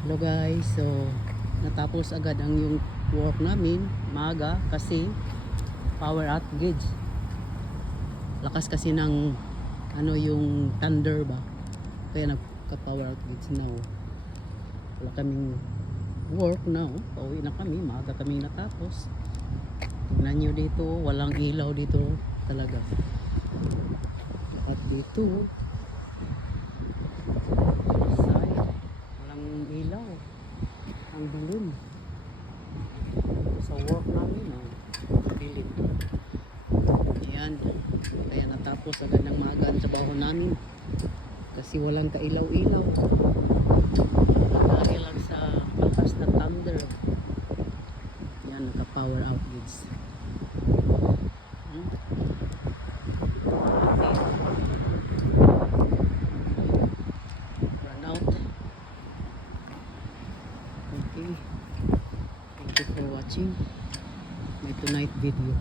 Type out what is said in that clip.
Hello guys, so natapos agad ang yung work namin maaga kasi power outage. Lakas kasi ng ano yung thunder ba, kaya nagka-power outage now. Wala kaming work now, pauwi na kami, maaga kami natapos. Tingnan nyo dito, walang ilaw dito talaga. At dito ilaw ang balon sa work namin pilit. Ayan, kaya natapos agad ng maaga ang trabaho namin kasi walang kailaw-ilaw dahil lang sa lakas na thunder. Ayan, nagka power outage. Run out. Okay, thank you for watching my tonight video.